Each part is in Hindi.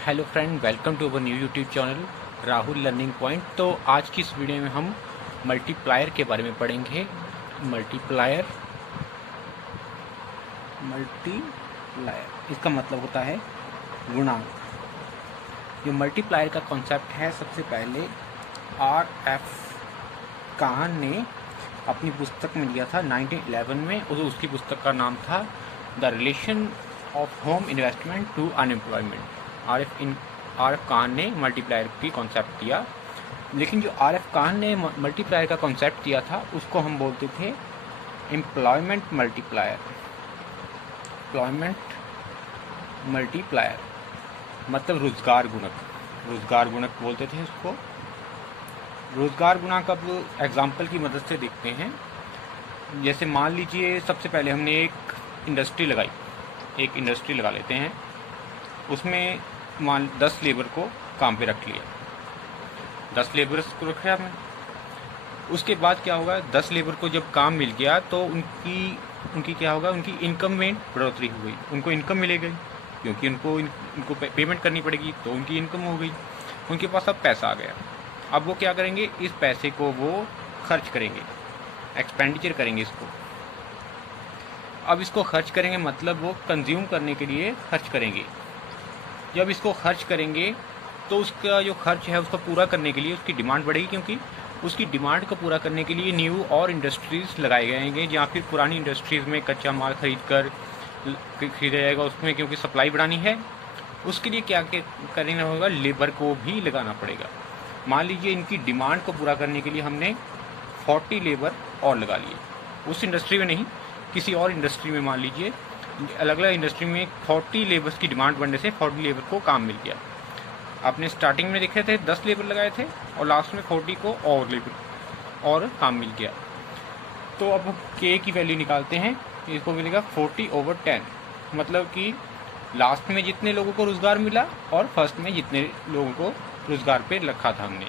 Hello friend, welcome to our new YouTube channel Rahul learning point. तो आज की इस वीडियो में हम मल्टीप्लायर के बारे में पढ़ेंगे। मल्टीप्लायर मल्टीप्लायर इसका मतलब होता है गुणांक। जो मल्टीप्लायर का कॉन्सेप्ट है, सबसे पहले R.F. काहन ने अपनी पुस्तक में दिया था 1911 में। उसकी पुस्तक का नाम था the relation of home investment to unemployment. R F Kahn ने मल्टीप्लायर की कॉन्सेप्ट दिया। लेकिन जो R.F. काहन ने मल्टीप्लायर का कॉन्सेप्ट दिया था उसको हम बोलते थे एम्प्लॉयमेंट मल्टीप्लायर। एम्प्लॉयमेंट मल्टीप्लायर मतलब रोजगार गुणक। रोजगार गुणक बोलते थे उसको। रोजगार गुणक अब एग्जाम्पल की मदद से देखते हैं। जैसे मान लीजिए सबसे पहले हमने एक इंडस्ट्री लगाई। एक इंडस्ट्री लगा लेते हैं, उसमें मान 10 लेबर को काम पे रख लिया। 10 लेबर्स को रखा हमने। उसके बाद क्या होगा, 10 लेबर को जब काम मिल गया तो उनकी क्या होगा, उनकी इनकम में बढ़ोतरी हो गई। उनको इनकम मिलेगी क्योंकि उनको पेमेंट करनी पड़ेगी, तो उनकी इनकम हो गई। उनके पास अब पैसा आ गया। अब वो क्या करेंगे, इस पैसे को वो खर्च करेंगे, एक्सपेंडिचर करेंगे इसको। अब इसको खर्च करेंगे मतलब वो कंज्यूम करने के लिए खर्च करेंगे। जब इसको खर्च करेंगे तो उसका जो खर्च है उसको पूरा करने के लिए उसकी डिमांड बढ़ेगी, क्योंकि उसकी डिमांड को पूरा करने के लिए न्यू और इंडस्ट्रीज़ लगाए जाएंगे, या फिर पुरानी इंडस्ट्रीज़ में कच्चा माल खरीदा जाएगा उसमें, क्योंकि सप्लाई बढ़ानी है। उसके लिए क्या करना होगा, लेबर को भी लगाना पड़ेगा। मान लीजिए इनकी डिमांड को पूरा करने के लिए हमने 40 लेबर और लगा लिए। उस इंडस्ट्री में नहीं, किसी और इंडस्ट्री में मान लीजिए अलग अलग इंडस्ट्री में 40 लेबर्स की डिमांड बढ़ने से 40 लेबर को काम मिल गया। आपने स्टार्टिंग में देखे थे 10 लेबर लगाए थे और लास्ट में 40 को और लेबर और काम मिल गया। तो अब के की वैल्यू निकालते हैं। इसको मिलेगा 40/10, मतलब कि लास्ट में जितने लोगों को रोज़गार मिला और फर्स्ट में जितने लोगों को रोज़गार पे रखा था हमने।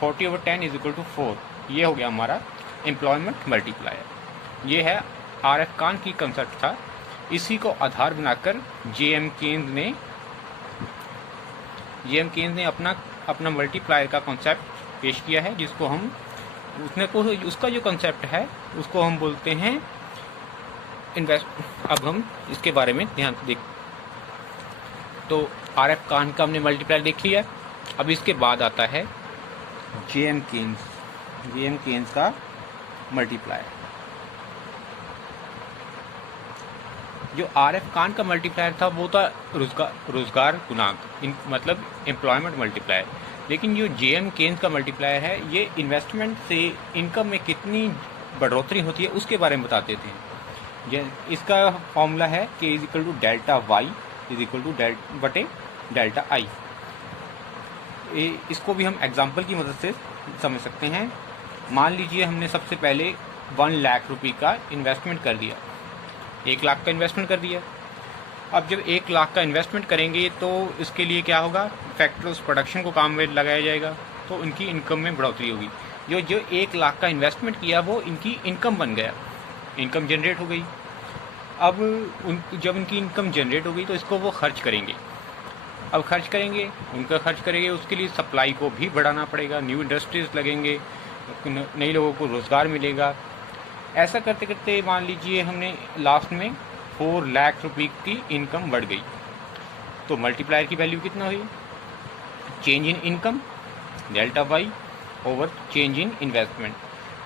40/10 = 4। ये हो गया हमारा एम्प्लॉयमेंट मल्टीप्लायर। ये है R.F. काहन की कंसेप्ट था। इसी को आधार बनाकर J.M. केन्स ने अपना मल्टीप्लायर का कॉन्सेप्ट पेश किया है, जिसको हम उसका जो कॉन्सेप्ट है उसको हम बोलते हैं इन्वेस्ट। अब हम इसके बारे में ध्यान देख। तो R.F. काहन का हमने मल्टीप्लायर देख लिया। अब इसके बाद आता है J.M. केन्स का मल्टीप्लायर। जो R.F. काहन का मल्टीप्लायर था वो था रोजगार गुणांक, मतलब एम्प्लॉयमेंट मल्टीप्लायर। लेकिन जो J.M. केन्स का मल्टीप्लायर है, ये इन्वेस्टमेंट से इनकम में कितनी बढ़ोतरी होती है उसके बारे में बताते थे। इसका फॉर्मूला है K = delta Y = delta I। इसको भी हम एग्जाम्पल की मदद से समझ सकते हैं। मान लीजिए हमने सबसे पहले 1 लाख रुपये का इन्वेस्टमेंट कर दिया। 1 लाख का इन्वेस्टमेंट कर दिया। अब जब 1 लाख का इन्वेस्टमेंट करेंगे तो इसके लिए क्या होगा, फैक्ट्री उस प्रोडक्शन को काम में लगाया जाएगा, तो उनकी इनकम में बढ़ोतरी होगी। जो 1 लाख का इन्वेस्टमेंट किया वो इनकी इनकम बन गया, इनकम जनरेट हो गई। अब जब उनकी इनकम जनरेट हो गई तो इसको वो खर्च करेंगे। अब खर्च करेंगे उसके लिए सप्लाई को भी बढ़ाना पड़ेगा, न्यू इंडस्ट्रीज़ लगेंगे, नए लोगों को रोज़गार मिलेगा। ऐसा करते करते मान लीजिए हमने लास्ट में 4 लाख रुपये की इनकम बढ़ गई। तो मल्टीप्लायर की वैल्यू कितना हुई, change in income delta Y over change in investment.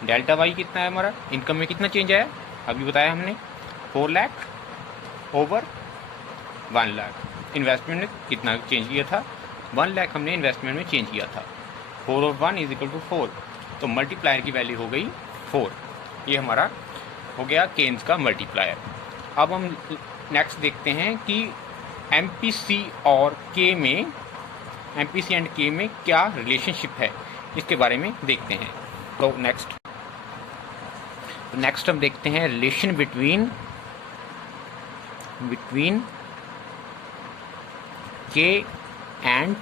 Delta Y कितना है हमारा, इनकम में कितना चेंज आया अभी बताया हमने, 4 लाख ओवर 1 लाख। इन्वेस्टमेंट में कितना चेंज किया था, 1 लाख हमने इन्वेस्टमेंट में चेंज किया था। 4/1 = 4, तो मल्टीप्लायर की वैल्यू हो गई 4। ये हमारा हो गया केन्स का मल्टीप्लायर। अब हम नेक्स्ट देखते हैं कि MPC एंड K में क्या रिलेशनशिप है, इसके बारे में देखते हैं। तो नेक्स्ट हम देखते हैं relation between K and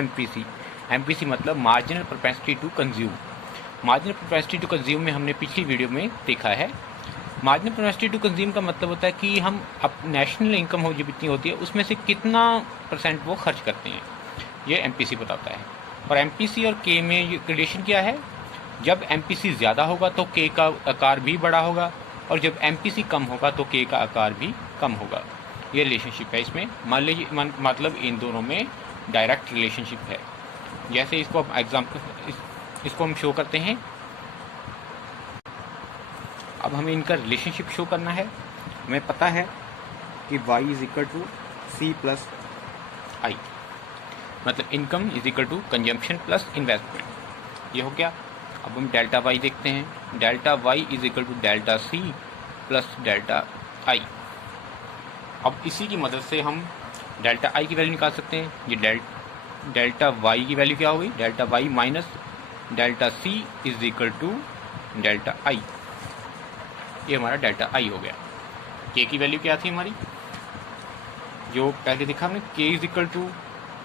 MPC। MPC मतलब marginal propensity to consume. Marginal propensity to consume में हमने पिछली वीडियो में देखा है। मार्जिनल प्रोपेंसिटी टू कंज्यूम का मतलब होता है कि हम अब नेशनल इनकम हो जो जितनी होती है उसमें से कितना % वो खर्च करते हैं, ये एमपीसी बताता है। और एमपीसी और के में रिलेशन क्या है, जब एमपीसी ज़्यादा होगा तो के का आकार भी बड़ा होगा, और जब एमपीसी कम होगा तो के का आकार भी कम होगा। ये रिलेशनशिप है इसमें। मान लीजिए मतलब इन दोनों में डायरेक्ट रिलेशनशिप है। जैसे इसको अब एग्जाम्पल इसको हम शो करते हैं। अब हमें इनका रिलेशनशिप शो करना है। हमें पता है कि y is equal to C plus I, मतलब income is equal to consumption plus investment. ये हो गया। अब हम डेल्टा y देखते हैं। Delta y is equal to delta C plus delta I. अब इसी की मदद से हम डेल्टा आई की वैल्यू निकाल सकते हैं। ये डेल्टा y की वैल्यू क्या होगी, delta y minus delta C is equal to delta I. ये हमारा डेल्टा आई हो गया। के की वैल्यू क्या थी हमारी, जो पहले देखा हमने, K is equal to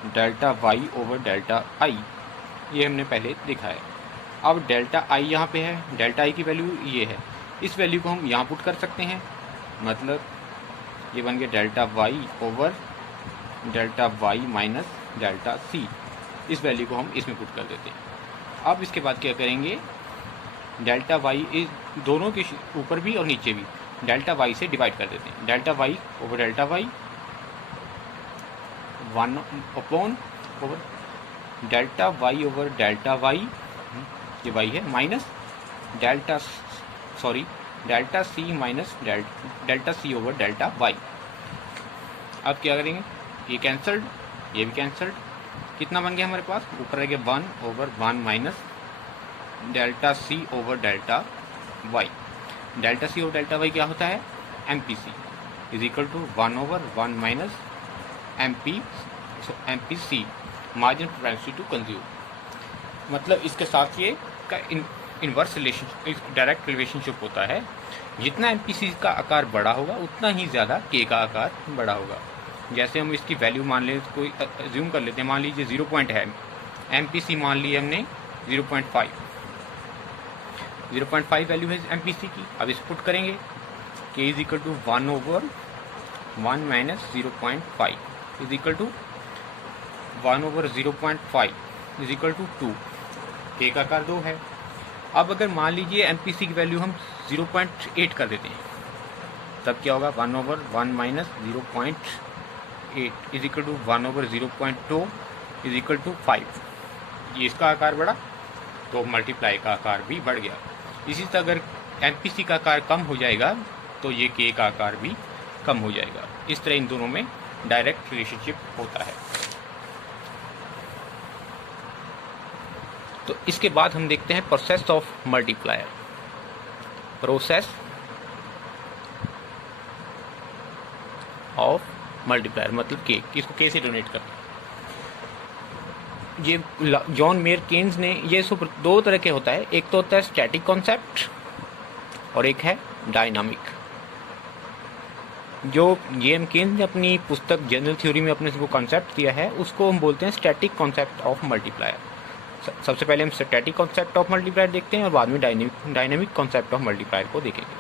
delta Y over delta I, ये हमने पहले देखा है। अब डेल्टा आई यहाँ पे है, डेल्टा आई की वैल्यू ये है। इस वैल्यू को हम यहाँ पुट कर सकते हैं, मतलब ये बन गया delta Y over delta Y minus delta C. इस वैल्यू को हम इसमें पुट कर देते हैं। अब इसके बाद क्या करेंगे, डेल्टा वाई इस दोनों के ऊपर भी और नीचे भी डेल्टा वाई से डिवाइड कर देते हैं। Delta Y over delta Y 1 upon over delta Y over delta Y, ये वाई है, minus delta C minus delta C over delta Y. अब क्या करेंगे, ये कैंसल्ड, ये भी कैंसल्ड। कितना बन गया हमारे पास, ऊपर रह गया 1 over 1 minus delta C over delta Y. Delta C over delta Y क्या होता है, M P C is equal to 1 over 1 minus M P C, margin propensity to consume. मतलब इसके साथ ये का इनवर्स रिलेशनशिप, डायरेक्ट रिलेशनशिप होता है। जितना एम पी सी का आकार बड़ा होगा उतना ही ज़्यादा के का आकार बड़ा होगा। जैसे हम इसकी वैल्यू मान लें, कोई अज्यूम कर लेते हैं, मान लीजिए 0 पॉइंट है, एम पी सी मान ली हमने 0.5 वैल्यू है एम पी सी की। अब इस पुट करेंगे, K is equal to 1 over 1 minus 0.5 is equal to 1 over 0.5 is equal to 2। K का आकार 2 है। अब अगर मान लीजिए एम पी सी की वैल्यू हम 0.8 कर देते हैं, तब क्या होगा, 1 over 1 minus 0.8 is equal to 1 over 0.2 is equal to 5। ये इसका आकार बढ़ा तो मल्टीप्लाई का आकार भी बढ़ गया। इसी तरह अगर एमपीसी का आकार कम हो जाएगा तो ये के का आकार भी कम हो जाएगा। इस तरह इन दोनों में डायरेक्ट रिलेशनशिप होता है। तो इसके बाद हम देखते हैं process of multiplier. Process of multiplier मतलब के, इसको के से डोनेट करते हैं। ये जॉन मेयर केन्स ने ये दो तरह के होता है, एक तो होता है स्टैटिक कॉन्सेप्ट और एक है डायनामिक। जो जेएम केन्स ने अपनी पुस्तक जनरल थ्योरी में अपने को कॉन्सेप्ट दिया है उसको हम बोलते हैं स्टैटिक कॉन्सेप्ट ऑफ मल्टीप्लायर। सबसे पहले हम स्टैटिक कॉन्सेप्ट ऑफ मल्टीप्लायर देखते हैं और बाद में डायनामिक कॉन्सेप्ट ऑफ मल्टीप्लायर को देखेंगे।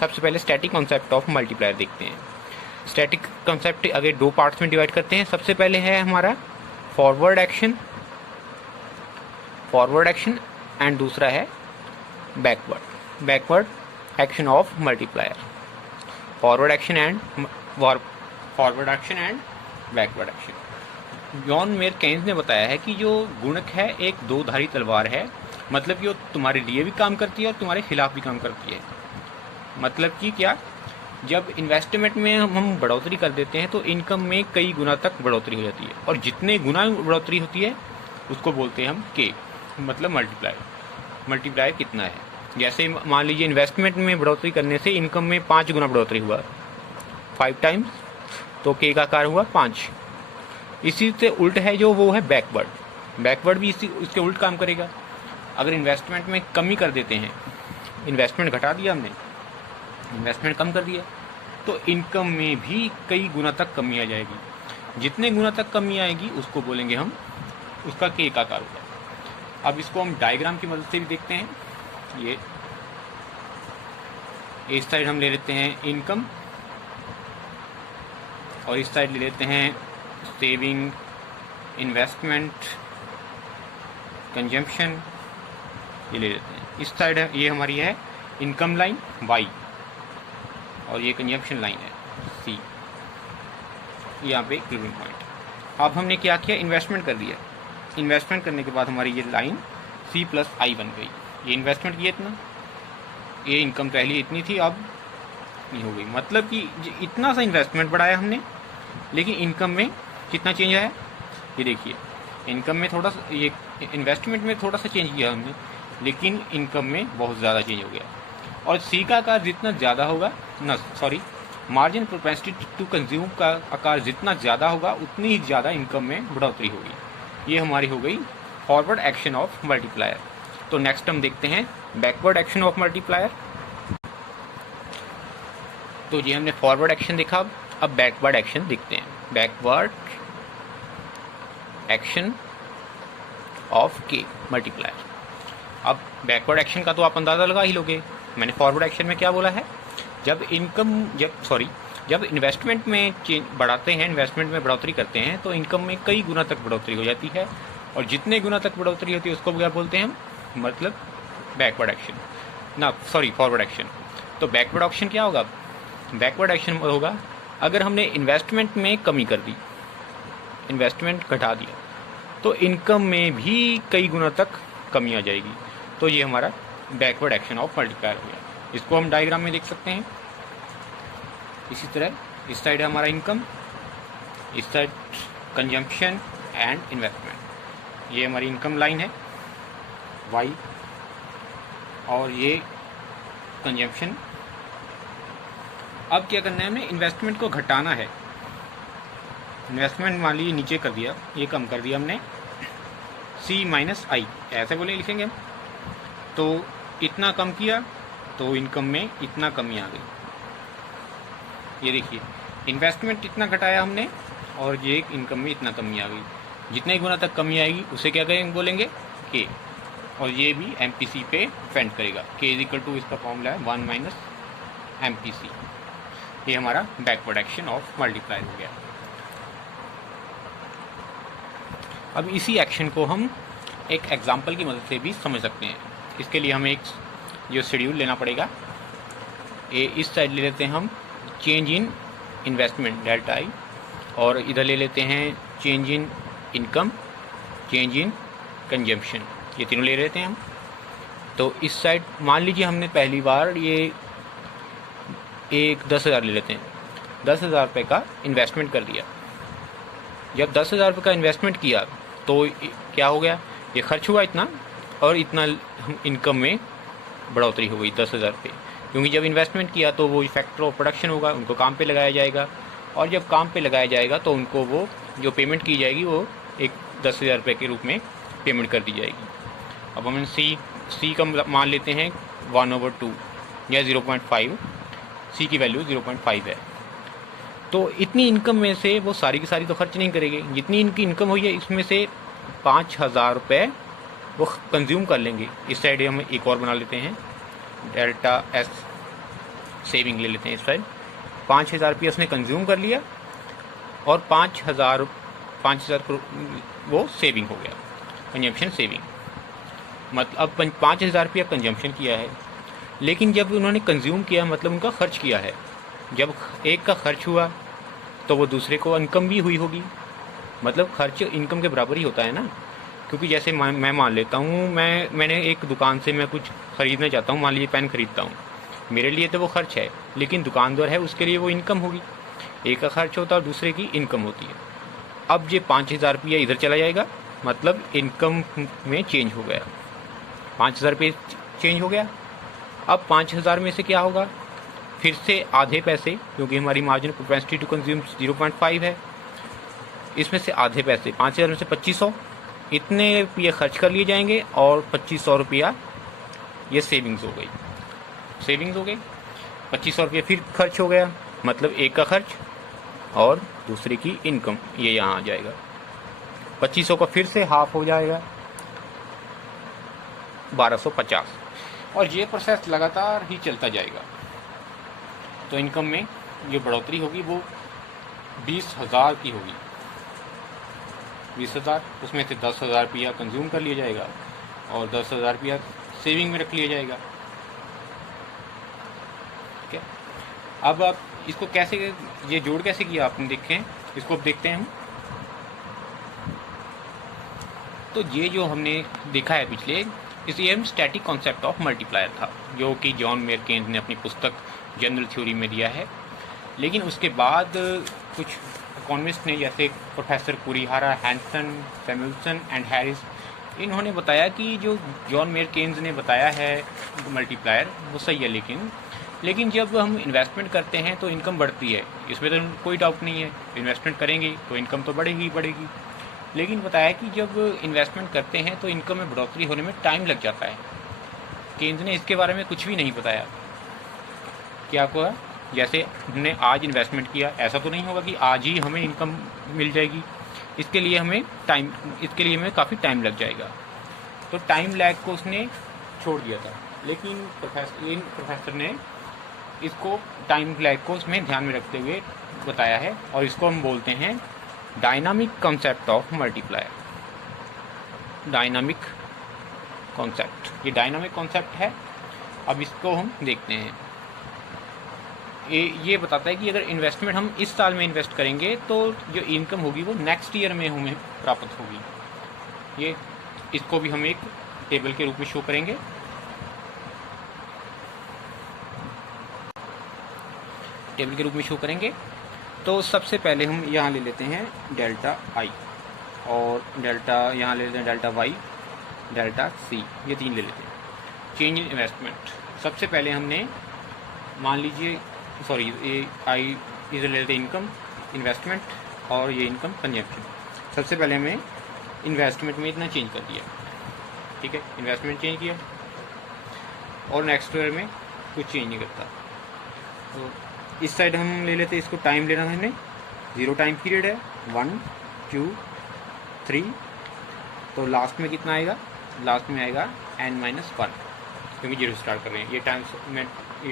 सबसे पहले स्टैटिक कॉन्सेप्ट ऑफ मल्टीप्लायर देखते हैं। स्टैटिक कॉन्सेप्ट अगर दो पार्ट्स में डिवाइड करते हैं। सबसे पहले है हमारा फॉरवर्ड एक्शन एंड दूसरा है backward action of multiplier. Forward action and backward action. John Maynard Keynes ने बताया है कि जो गुणक है एक दो धारी तलवार है, मतलब कि वो तुम्हारे लिए भी काम करती है और तुम्हारे खिलाफ भी काम करती है। मतलब कि क्या, जब इन्वेस्टमेंट में हम बढ़ोतरी कर देते हैं तो इनकम में कई गुना तक बढ़ोतरी हो जाती है, और जितने गुना बढ़ोतरी होती है उसको बोलते हैं हम के, मतलब मल्टीप्लायर कितना है। जैसे मान लीजिए इन्वेस्टमेंट में बढ़ोतरी करने से इनकम में 5 गुना बढ़ोतरी हुआ, 5 टाइम्स, तो के का आकार हुआ 5। इसी से उल्ट है जो वो है बैकवर्ड भी इसके उल्ट काम करेगा। अगर इन्वेस्टमेंट में कमी कर देते हैं, इन्वेस्टमेंट घटा दिया हमने, इन्वेस्टमेंट कम कर दिया, तो इनकम में भी कई गुना तक कमी आ जाएगी। जितने गुना तक कमी आएगी उसको बोलेंगे हम, उसका के का आकार होगा। अब इसको हम डायग्राम की मदद से भी देखते हैं। ये इस साइड हम ले लेते हैं इनकम और इस साइड ले लेते हैं सेविंग, इन्वेस्टमेंट, कंजम्पशन, ये ले लेते हैं। इस साइड है, ये हमारी है इनकम लाइन वाई और ये कंजम्पशन लाइन है सी, यहाँ पे इक्विलिब्रियम पॉइंट। अब हमने क्या किया, इन्वेस्टमेंट कर दिया। इन्वेस्टमेंट करने के बाद हमारी ये लाइन सी प्लस आई बन गई। ये इन्वेस्टमेंट किया इतना, ये इनकम पहले इतनी थी अब नहीं हो गई। मतलब कि इतना सा इन्वेस्टमेंट बढ़ाया हमने, लेकिन इनकम में कितना चेंज आया, ये देखिए। इनकम में थोड़ा सा, ये इन्वेस्टमेंट में थोड़ा सा चेंज किया हमने, लेकिन इनकम में बहुत ज़्यादा चेंज हो गया। और सी का आकार जितना ज़्यादा होगा मार्जिन प्रोपेंसिटी टू कंज्यूम का आकार जितना ज़्यादा होगा उतनी ही ज़्यादा इनकम में बढ़ोतरी होगी। ये हमारी हो गई फॉरवर्ड एक्शन ऑफ मल्टीप्लायर। तो नेक्स्ट हम देखते हैं बैकवर्ड एक्शन ऑफ मल्टीप्लायर। तो ये हमने फॉरवर्ड एक्शन देखा, अब बैकवर्ड एक्शन देखते हैं। बैकवर्ड एक्शन ऑफ के मल्टीप्लायर। अब बैकवर्ड एक्शन का तो आप अंदाज़ा लगा ही लोगे। मैंने फॉरवर्ड एक्शन में क्या बोला है, जब इन्वेस्टमेंट में बढ़ाते हैं, इन्वेस्टमेंट में बढ़ोतरी करते हैं तो इनकम में कई गुना तक बढ़ोतरी हो जाती है, और जितने गुना तक बढ़ोतरी होती है उसको क्या बोलते हैं, मतलब बैकवर्ड एक्शन फॉरवर्ड एक्शन। तो बैकवर्ड एक्शन क्या होगा, बैकवर्ड एक्शन होगा अगर हमने इन्वेस्टमेंट में कमी कर दी, इन्वेस्टमेंट घटा दिया, तो इनकम में भी कई गुना तक कमी आ जाएगी। तो ये हमारा बैकवर्ड एक्शन ऑफ मल्टीप्लायर हो गया। इसको हम डायग्राम में देख सकते हैं। इसी तरह इस साइड है हमारा इनकम, इस साइड कंजम्पशन एंड इन्वेस्टमेंट। ये हमारी इनकम लाइन है वाई, और ये कंजम्पशन। अब क्या करना है, हमें इन्वेस्टमेंट को घटाना है। इन्वेस्टमेंट मान लीजिए नीचे कर दिया, ये कम कर दिया हमने, सी माइनस आई ऐसे बोले लिखेंगे हम। तो इतना कम किया तो इनकम में इतना कमी आ गई। ये देखिए, इन्वेस्टमेंट इतना घटाया हमने और ये इनकम में इतना कमी आ गई। जितने गुना तक कमी आएगी उसे क्या करेंगे, बोलेंगे के, और ये भी एमपीसी पे डिपेंड करेगा। के इज इक्वल टू, इसका फॉर्मूला है 1 माइनस एमपीसी। ये हमारा बैकवर्ड एक्शन ऑफ मल्टीप्लायर हो गया। अब इसी एक्शन को हम एक एग्जाम्पल की मदद से भी समझ सकते हैं। इसके लिए हमें एक जो शेड्यूल लेना पड़ेगा, इस साइड ले लेते हैं हम चेंज इन इन्वेस्टमेंट डेल्टा आई, और इधर ले लेते हैं change in income, change in consumption, ये तीनों ले लेते हैं हम। तो इस साइड मान लीजिए हमने पहली बार ये एक 10,000 ले लेते हैं, 10,000 रुपये का इन्वेस्टमेंट कर दिया। जब 10,000 रुपये का इन्वेस्टमेंट किया तो क्या हो गया, ये खर्च हुआ इतना, और इतना इनकम में बढ़ोतरी हो गई 10,000 रुपये। क्योंकि जब इन्वेस्टमेंट किया तो वो फैक्टर ऑफ प्रोडक्शन होगा, उनको काम पे लगाया जाएगा, और जब काम पे लगाया जाएगा तो उनको वो जो पेमेंट की जाएगी वो एक 10,000 रुपये के रूप में पेमेंट कर दी जाएगी। अब हम सी का मान लेते हैं 1/2 या 0.5, सी की वैल्यू 0.5 है। तो इतनी इनकम में से वो सारी की सारी तो खर्च नहीं करेंगे, जितनी इनकी इनकम हुई है इसमें से 5,000 रुपये वो कंज्यूम कर लेंगे। इस साइड हम एक और बना लेते हैं, डेल्टा एस सेविंग ले लेते हैं। इस साइड 5,000 रुपये उसने कंज्यूम कर लिया, और 5,000 वो सेविंग हो गया, कंजम्पशन सेविंग। मतलब अब 5,000 रुपया कंजम्पशन किया है, लेकिन जब उन्होंने कंज्यूम किया मतलब उनका खर्च किया है। जब एक का खर्च हुआ तो वो दूसरे को इनकम भी हुई होगी, मतलब खर्च इनकम के बराबर ही होता है ना। क्योंकि जैसे मैं मान लेता हूँ, मैंने एक दुकान से मैं कुछ ख़रीदना चाहता हूँ, मान लीजिए पेन खरीदता हूँ, मेरे लिए तो वो खर्च है, लेकिन दुकानदार है उसके लिए वो इनकम होगी। एक का खर्च होता है और दूसरे की इनकम होती है। अब ये 5,000 रुपया इधर चला जाएगा, मतलब इनकम में चेंज हो गया, 5,000 रुपये चेंज हो गया। अब 5,000 में से क्या होगा, फिर से आधे पैसे, क्योंकि हमारी मार्जिन प्रोपेंसिटी टू कंज्यूम 0.5 है, इसमें से आधे पैसे 5,000 में से 2,500 इतने रुपये खर्च कर लिए जाएंगे, और 2,500 रुपया ये सेविंग्स हो गई। 2,500 रुपये फिर खर्च हो गया, मतलब एक का खर्च और दूसरे की इनकम, ये यहाँ आ जाएगा। 2,500 का फिर से हाफ हो जाएगा, 1,250, और ये प्रोसेस लगातार ही चलता जाएगा। तो इनकम में जो बढ़ोतरी होगी वो 20,000 की होगी। 20,000, उसमें से 10,000 रुपया कंज्यूम कर लिया जाएगा और 10,000 रुपया सेविंग में रख लिया जाएगा। ठीक है, अब आप इसको कैसे, ये जोड़ कैसे किया आपने देखें, इसको अब देखते हैं हम। तो ये जो हमने देखा है पिछले, इसे हम स्टैटिक कॉन्सेप्ट ऑफ मल्टीप्लायर था, जो कि जॉन मेयर केन्स ने अपनी पुस्तक जनरल थ्योरी में दिया है। लेकिन उसके बाद कुछ इकोनॉमिस्ट ने, जैसे professor Kurihara, Hansen, Samuelson and Harris, इन्होंने बताया कि जो जॉन मेयर केन्स ने बताया है मल्टीप्लायर वो सही है, लेकिन जब हम इन्वेस्टमेंट करते हैं तो इनकम बढ़ती है, इसमें तो कोई डाउट नहीं है। इन्वेस्टमेंट करेंगे तो इनकम तो बढ़ेगी ही बढ़ेगी। लेकिन बताया कि जब इन्वेस्टमेंट करते हैं तो इनकम में बढ़ोतरी होने में टाइम लग जाता है। केन्स ने इसके बारे में कुछ भी नहीं बताया। क्या हुआ, जैसे हमने आज इन्वेस्टमेंट किया, ऐसा तो नहीं होगा कि आज ही हमें इनकम मिल जाएगी। इसके लिए हमें काफ़ी टाइम लग जाएगा। तो टाइम लैग को उसने छोड़ दिया था, लेकिन प्रोफेसर ने इसको टाइम लैग को उसमें ध्यान में रखते हुए बताया है, और इसको हम बोलते हैं dynamic concept of multiplier. Dynamic concept, ये डायनामिक कॉन्सेप्ट है। अब इसको हम देखते हैं। ये बताता है कि अगर इन्वेस्टमेंट हम इस साल में इन्वेस्ट करेंगे तो जो इनकम होगी वो नेक्स्ट ईयर में हमें प्राप्त होगी। इसको भी हम एक टेबल के रूप में शो करेंगे। तो सबसे पहले हम यहाँ ले लेते हैं डेल्टा आई, और डेल्टा यहाँ ले लेते हैं डेल्टा वाई, डेल्टा सी, ये 3 ले लेते हैं। चेंज इन इन्वेस्टमेंट, सबसे पहले हमने मान लीजिए, ये आई इधर ले लेते हैं इनकम, इन्वेस्टमेंट, और ये इनकम कंजप्शन। सबसे पहले हमें इन्वेस्टमेंट में इतना चेंज कर दिया। ठीक है, इन्वेस्टमेंट चेंज किया, और नेक्स्ट ईयर में कुछ चेंज नहीं करता। तो इस साइड हम ले लेते हैं, इसको टाइम लेना है हमने, 0 टाइम पीरियड है, 1 2 3, तो लास्ट में कितना आएगा, लास्ट में आएगा n-1, क्योंकि 0 स्टार्ट कर रहे हैं। ये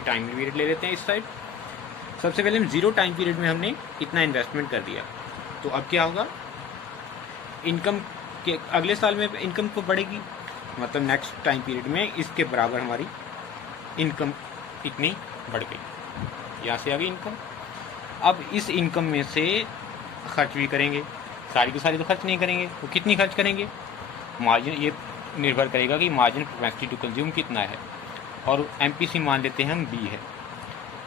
टाइम पीरियड ले लेते हैं इस साइड। सबसे पहले हम 0 टाइम पीरियड में हमने इतना इन्वेस्टमेंट कर दिया, तो अब क्या होगा, इनकम के अगले साल में इनकम तो बढ़ेगी, मतलब नेक्स्ट टाइम पीरियड में इसके बराबर हमारी इनकम इतनी बढ़ गई, यहाँ से आ गई इनकम। अब इस इनकम में से खर्च भी करेंगे, सारी की सारी तो खर्च नहीं करेंगे, तो कितनी खर्च करेंगे, मार्जिन, ये निर्भर करेगा कि मार्जिन कैपेसिटी टू कंज्यूम कितना है, और MPC मान लेते हैं हम B है,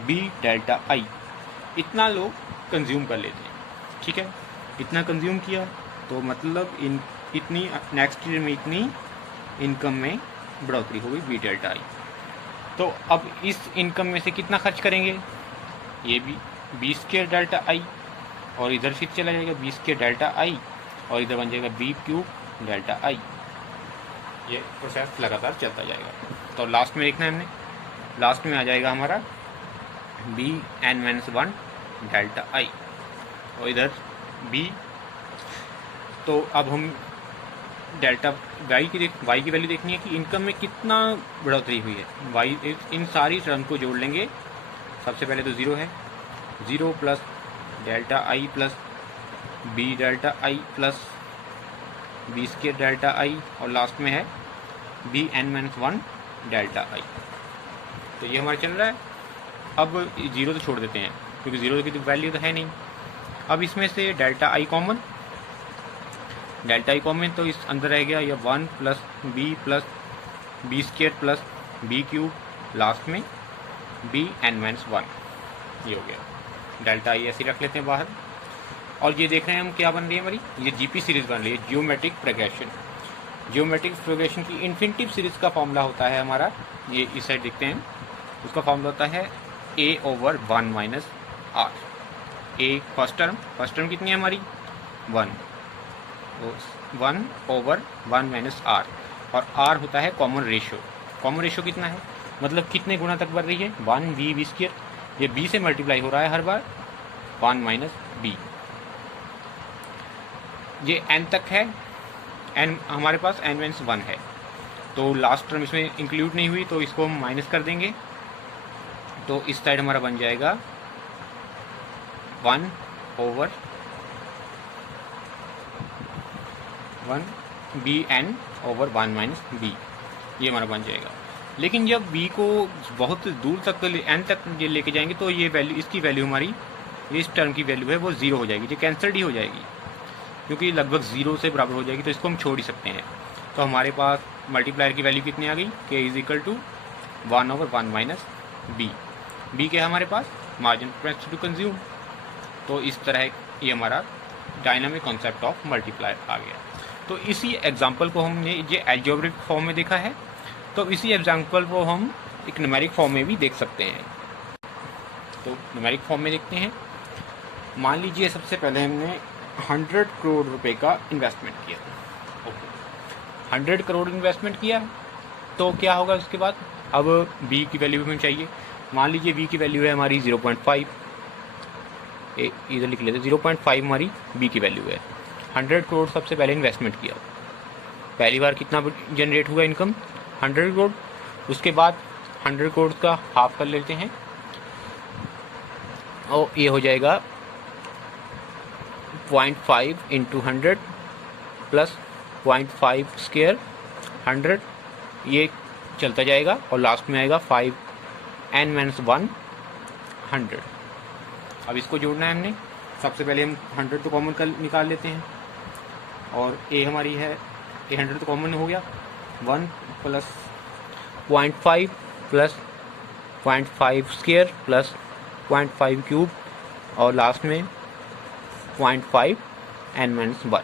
B डेल्टा आई, इतना लोग कंज्यूम कर लेते हैं। ठीक है, इतना कंज्यूम किया तो मतलब इतनी नेक्स्ट ईयर में इतनी इनकम में बढ़ोतरी होगी, B डेल्टा आई। तो अब इस इनकम में से कितना खर्च करेंगे, ये भी B² डेल्टा आई, और इधर फिर चला जाएगा B² डेल्टा आई, और इधर बन जाएगा B³ डेल्टा आई। ये प्रोसेस लगातार चलता जाएगा। तो लास्ट में देखना है हमने, लास्ट में आ जाएगा हमारा Bn-1 डेल्टा आई, और इधर B। तो अब हम डेल्टा वाई की वैल्यू देखनी है कि इनकम में कितना बढ़ोतरी हुई है। वाई, इन सारी टर्म को जोड़ लेंगे। सबसे पहले तो 0 है, 0 प्लस डेल्टा आई प्लस B डेल्टा आई प्लस B² डेल्टा आई, और लास्ट में है Bn-1 डेल्टा आई। तो ये हमारा चल रहा है। अब 0 तो छोड़ देते हैं, क्योंकि 0 की तो वैल्यू तो है नहीं। अब इसमें से डेल्टा आई कॉमन, तो इस अंदर रह गया, यह 1 plus B plus B² plus B³, last में Bn-1, ये हो गया। डेल्टा आई ऐसे रख लेते हैं बाहर। और ये देख रहे हैं हम क्या बन रही है हमारी, ये GP सीरीज बन रही है, जियोमेट्रिक प्रोग्रेशन की इन्फिनिटिव सीरीज का फॉर्मूला होता है हमारा, ये इस साइड देखते हैं, उसका फॉर्मूला होता है A/1 minus R। A first term कितनी है हमारी, 1, तो 1/1 माइनस R, और R होता है कॉमन रेशो कितना है, मतलब कितने गुना तक बढ़ रही है, 1B², ये B से मल्टीप्लाई हो रहा है हर बार, 1 माइनस B। ये n तक है, n हमारे पास n-1 है, तो लास्ट टर्म इसमें इंक्लूड नहीं हुई, तो इसको हम माइनस कर देंगे। तो इस साइड हमारा बन जाएगा 1/1 bn/1 माइनस b, ये हमारा बन जाएगा। लेकिन जब b को बहुत दूर तक n तक ये लेके जाएंगे तो ये वैल्यू, इसकी वैल्यू हमारी, ये इस टर्म की वैल्यू है वो 0 हो जाएगी, ये कैंसल्ड ही हो जाएगी क्योंकि लगभग 0 से बराबर हो जाएगी, तो इसको हम छोड़ ही सकते हैं। तो हमारे पास मल्टीप्लायर की वैल्यू कितनी आ गई, k = 1/1 माइनस b। b क्या है हमारे पास, मार्जिन कैपेसिटी टू कंज्यूम। तो इस तरह ये हमारा डायनामिक कॉन्सेप्ट ऑफ मल्टीप्लायर आ गया। तो इसी एग्जांपल को हमने ये अलजेब्रिक फॉर्म में देखा है, तो इसी एग्जांपल को हम एक न्यूमेरिक फॉर्म में भी देख सकते हैं। तो न्यूमेरिक फॉर्म में देखते हैं। मान लीजिए सबसे पहले हमने 100 करोड़ रुपए का इन्वेस्टमेंट किया। ओके, 100 करोड़ इन्वेस्टमेंट किया, तो क्या होगा उसके बाद, अब b की वैल्यू हमें चाहिए। मान लीजिए b की वैल्यू है हमारी 0.5, इधर लिख लेते, 0.5 हमारी b की वैल्यू है। 100 करोड़ सबसे पहले इन्वेस्टमेंट किया, पहली बार कितना जनरेट हुआ इनकम, 100 करोड़। उसके बाद 100 करोड़ का हाफ कर लेते हैं और ये हो जाएगा 0.5 × 100 प्लस 0.5 स्क्वायर 100, ये चलता जाएगा और लास्ट में आएगा 5n-1 100। अब इसको जोड़ना है हमने। सबसे पहले हम 100 तो कॉमन निकाल लेते हैं और a हमारी है, a 100 तो कॉमन हो गया, 1 plus 0.5 plus 0.5 square plus 0.5 cube और लास्ट में 0.5n-1।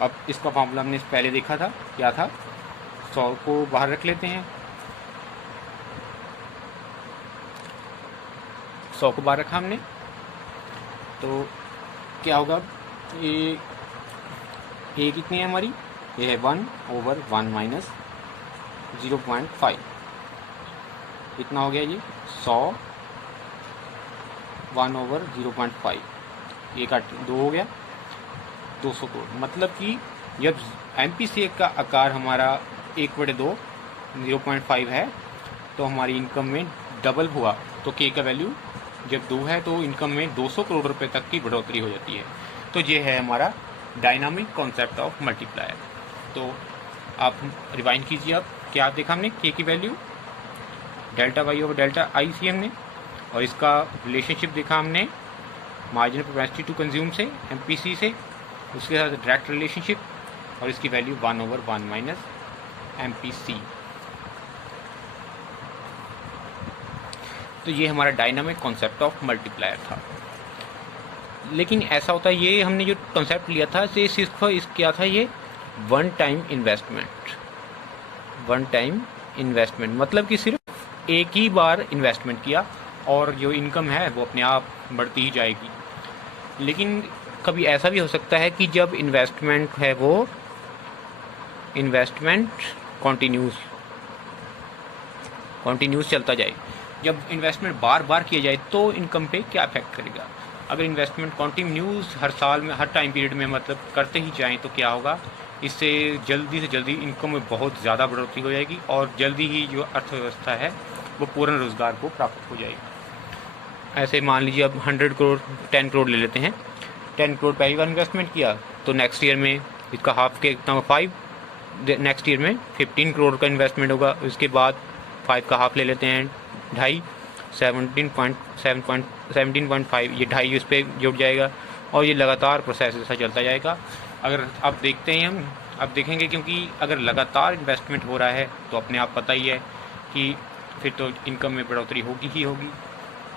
अब इसका फॉर्मूला हमने पहले देखा था, क्या था, 100 को बाहर रख लेते हैं, 100 को बाहर रखा हमने, तो क्या होगा, ये कितनी है हमारी, ये है 1/1 माइनस 0.5, कितना हो गया ये 100, 1/0.5, ये काट 2 हो गया, 200 करोड़। मतलब कि जब MPCA का आकार हमारा 1/2 0.5 है तो हमारी इनकम में डबल हुआ, तो K का वैल्यू जब 2 है तो इनकम में 200 करोड़ रुपए तक की बढ़ोतरी हो जाती है। तो ये है हमारा डायनामिक कॉन्सेप्ट ऑफ मल्टीप्लायर। तो आप रिवाइंड कीजिए, अब क्या देखा हमने, K की वैल्यू ΔY/ΔI सी हमने, और इसका रिलेशनशिप देखा हमने मार्जिनल कैपेसिटी टू कंज्यूम से, MPC से, उसके साथ डायरेक्ट रिलेशनशिप, और इसकी वैल्यू 1/1 माइनस MPC। तो ये हमारा डायनामिक कॉन्सेप्ट ऑफ मल्टीप्लायर था। लेकिन ऐसा होता है, ये हमने जो कॉन्सेप्ट लिया था ये सिर्फ क्या था, ये वन टाइम इन्वेस्टमेंट, मतलब कि सिर्फ एक ही बार इन्वेस्टमेंट किया और जो इनकम है वो अपने आप बढ़ती ही जाएगी। लेकिन कभी ऐसा भी हो सकता है कि जब इन्वेस्टमेंट है वो इन्वेस्टमेंट कॉन्टिन्यूस चलता जाए, जब इन्वेस्टमेंट बार बार किया जाए तो इनकम पे क्या इफेक्ट करेगा। अगर इन्वेस्टमेंट कॉन्टिन्यूस हर साल में, हर टाइम पीरियड में मतलब करते ही जाएं तो क्या होगा, इससे जल्दी से जल्दी इनकम में बहुत ज़्यादा बढ़ोतरी हो जाएगी और जल्दी ही जो अर्थव्यवस्था है वो पूर्ण रोज़गार को प्राप्त हो जाएगी। ऐसे मान लीजिए अब 100 करोड़ 10 करोड़ ले लेते हैं, 10 करोड़ पहली बार इन्वेस्टमेंट किया तो नेक्स्ट ईयर में इसका हाफ के कितना होगा 5, नेक्स्ट ईयर में 15 करोड़ का इन्वेस्टमेंट होगा, उसके बाद 5 का हाफ ले लेते हैं 2.5, 17.5, ये 2.5 उस पर जुड़ जाएगा और ये लगातार प्रोसेस ऐसा चलता जाएगा। अगर आप देखते हैं, हम अब देखेंगे, क्योंकि अगर लगातार इन्वेस्टमेंट हो रहा है तो अपने आप पता ही है कि फिर तो इनकम में बढ़ोतरी होगी ही होगी।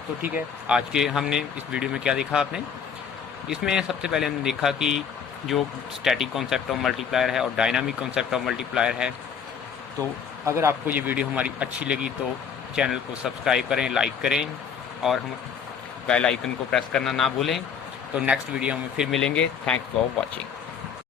तो ठीक है, आज के हमने इस वीडियो में क्या देखा आपने, इसमें सबसे पहले हमने देखा कि जो स्टैटिक कॉन्सेप्ट ऑफ मल्टीप्लायर है और डायनामिक कॉन्सेप्ट ऑफ मल्टीप्लायर है। तो अगर आपको ये वीडियो हमारी अच्छी लगी तो चैनल को सब्सक्राइब करें, लाइक करें और हम बेल आइकन को प्रेस करना ना भूलें। तो नेक्स्ट वीडियो में फिर मिलेंगे। Thanks for watching.